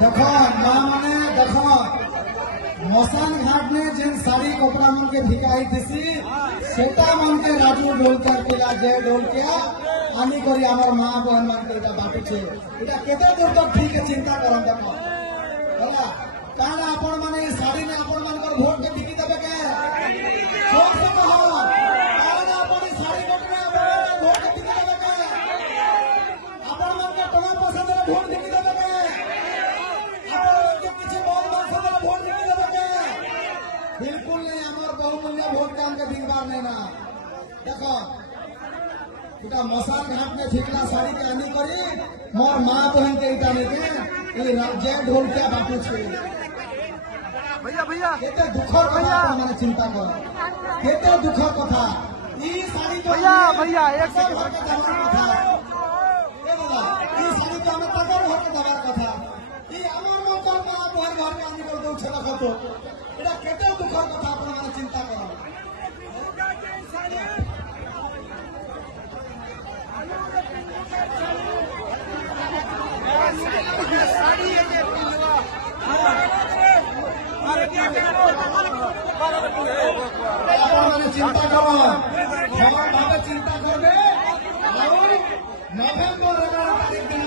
देखो माँ मैंने देखो मसान घाट में जिन साड़ी कपड़ा मन के भिकाई थी सेटा मन के राजू ढोलकर पिला जय ढोलकिया आनी करी आमर माँ बहन मान के इटा बाटुछे इटा केते दूर तक ठीक है चिंता करन देखो होला काना आपण माने साड़ी ने आपण मान कर वोट के बिकी देबे के जोर से कहो काना आपण साड़ी वोट में आपण वोट के बिकी देबे के आपण मान के टका पैसा दे वोट बिकी देबे के आपण के पीछे बहुत पैसा दे वोट बिकी देबे के बिल्कुल नहीं हमर बहुमूल्य वोट काम के बिकबार नहीं ना देखो इटा मसान घाट में झिकला साड़ी के आनी करी मोर माँ बहन के इटा नहीं के जय ढोल क्या बापू छे भैया भैया केते दुखर कथा माने चिंता करो केते दुखर कथा ई साड़ी तो भैया भैया एक सब घर के दबार कथा ए बाबा ई साड़ी तो हम तकर घर के दबार कथा ई हमर मन कर माँ बहन घर के आनी कर दो छला खतो एटा केते दुखर कथा आपण माने चिंता करो चिंता करो भावे चिंता करबे नवंबर 11 तारीख दिन